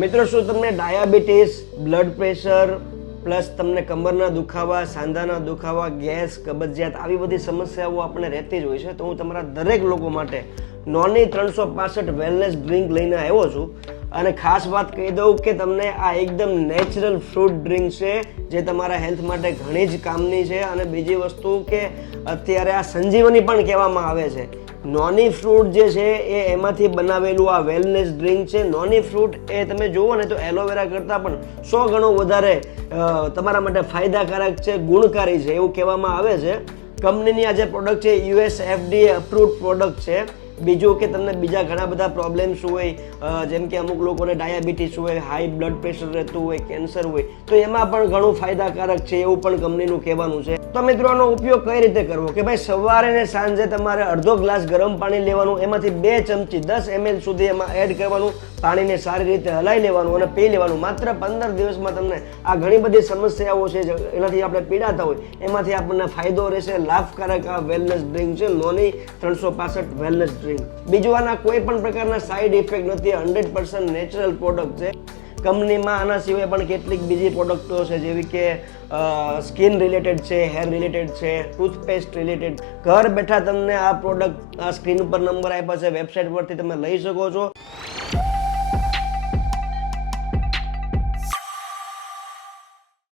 મિત્રો, શું તમને ડાયાબિટીસ, બ્લડ પ્રેશર પ્લસ તમને કમરના દુખાવા, સાંધાના દુખાવા, ગેસ, કબજિયાત આવી બધી સમસ્યાઓ આપણે રહેતી જ હોય છે? તો હું તમારા દરેક લોકો માટે નોની 365 વેલનેસ ડ્રિંક લઈને આવ્યો છું. અને ખાસ વાત કહી દઉં કે તમને આ એકદમ નેચરલ ફ્રૂટ ડ્રિંક છે, જે તમારા હેલ્થ માટે ઘણી જ કામની છે. અને બીજી વસ્તુ કે અત્યારે આ સંજીવની પણ કહેવામાં આવે છે. નોની ફ્રૂટ જે છે એ એમાંથી બનાવેલું આ વેલનેસ ડ્રિંક છે. નોની ફ્રૂટ એ તમે જુઓ ને તો એલોવેરા કરતાં પણ 100 ગણો વધારે તમારા માટે ફાયદાકારક છે, ગુણકારી છે એવું કહેવામાં આવે છે. કંપનીની આ જે પ્રોડક્ટ છે US FDA અપ્રૂવડ પ્રોડક્ટ છે. બીજું કે તમને બીજા ઘણા બધા પ્રોબ્લેમ્સ હોય, જેમ કે અમુક લોકોને ડાયાબિટીસ હોય, હાઈ બ્લડ પ્રેશર રહેતું હોય, કેન્સર હોય, તો એમાં પણ ઘણું ફાયદાકારક છે એવું પણ કંપનીનું કહેવાનું છે. તો મિત્રો, આનો ઉપયોગ કઈ રીતે કરવો કે ભાઈ સવારે ને સાંજે તમારે અડધો ગ્લાસ ગરમ પાણી લેવાનું, એમાંથી 2 ચમચી 10 ml સુધી એમાં એડ કરવાનું, પાણીને સારી રીતે હલાવી લેવાનું અને પી લેવાનું. માત્ર 15 દિવસમાં તમને આ ઘણી બધી સમસ્યાઓ છે એનાથી આપણે પીડાતા હોય એમાંથી આપણને ફાયદો રહેશે. લાભકારક આ વેલનેસ ડ્રિંક છે, નોની 365 વેલનેસ ડ્રિંક. બીજું, આના કોઈ પણ પ્રકારના સાઈડ ઇફેક્ટ નથી, 100% નેચરલ પ્રોડક્ટ છે. કંપનીમાં આના સિવાય પણ કેટલીક બીજી પ્રોડક્ટો છે, જેવી કે સ્કિન રિલેટેડ છે, હેર રિલેટેડ છે, ટૂથપેસ્ટ રિલેટેડ. ઘર બેઠા તમને આ પ્રોડક્ટ આ સ્ક્રીન ઉપર નંબર આપ્યા છે, વેબસાઇટ પરથી તમે લઈ શકો છો.